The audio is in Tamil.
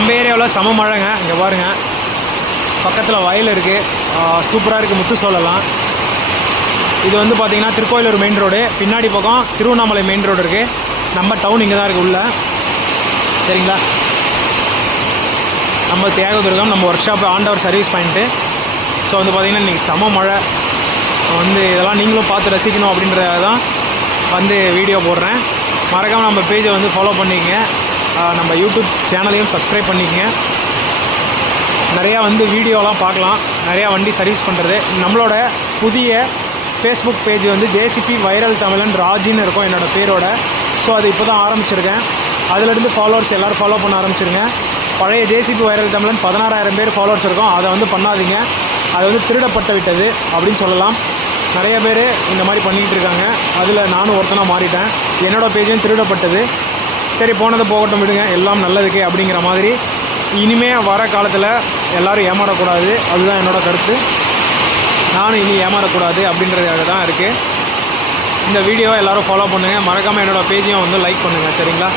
நம்ம ஏரியாவில் சம மழைங்க. இங்கே பாருங்கள், பக்கத்தில் வயல் இருக்குது, சூப்பராக இருக்குது. முத்துசோளலாம். இது வந்து பார்த்தீங்கன்னா திருக்கோயிலூர் மெயின் ரோடு, பின்னாடி பக்கம் திருவண்ணாமலை மெயின் ரோடு இருக்குது. நம்ம டவுன் இங்கே தான் இருக்குது உள்ள. சரிங்களா, நம்ம தியாகதுர்கம், நம்ம ஒர்க் ஷாப், ஆண்டவர் சர்வீஸ் பாயிண்ட்டு. ஸோ வந்து பார்த்திங்கன்னா இன்றைக்கி செம மழை. வந்து இதெல்லாம் நீங்களும் பார்த்து ரசிக்கணும் அப்படின்றத தான் வந்து வீடியோ போடுறேன். மறக்காமல் நம்ம பேஜை வந்து ஃபாலோ பண்ணிக்கங்க. நம்ம யூடியூப் சேனலையும் சப்ஸ்கிரைப் பண்ணிக்கங்க. நிறையா வந்து வீடியோலாம் பார்க்கலாம், நிறையா வண்டி சர்வீஸ் பண்ணுறது. நம்மளோட புதிய ஃபேஸ்புக் பேஜ் வந்து ஜேசிபி வைரல் தமிழன் ராஜின்னு இருக்கும் என்னோடய பேரோட. ஸோ அது இப்போ தான் ஆரம்பிச்சிருக்கேன். அதிலிருந்து ஃபாலோவர்ஸ் எல்லோரும் ஃபாலோ பண்ண ஆரம்பிச்சிருங்க. பழைய ஜேசிபி வைரல் தமிழன் 16,000 பேர் ஃபாலோவர்ஸ் இருக்கும். அதை வந்து பண்ணாதீங்க, அது வந்து திருடப்பட்டு விட்டது அப்படின்னு சொல்லலாம். நிறைய பேர் இந்த மாதிரி பண்ணிக்கிட்டு இருக்காங்க. அதில் நானும் ஒருத்தனாக மாறிட்டேன். என்னோடய பேஜும் திருடப்பட்டது. சரி, போனதை போகட்டும், விடுங்க, எல்லாம் நல்லதுக்கு அப்படிங்கிற மாதிரி. இனிமே வர காலத்தில் எல்லோரும் ஏமாறக்கூடாது, அதுதான் என்னோடய கருத்து. நானும் இனி ஏமாறக்கூடாது அப்படின்றதாக தான் இருக்குது. இந்த வீடியோவை எல்லோரும் ஃபாலோ பண்ணுங்கள். மறக்காமல் என்னோடய பேஜையும் வந்து லைக் பண்ணுங்கள். சரிங்களா?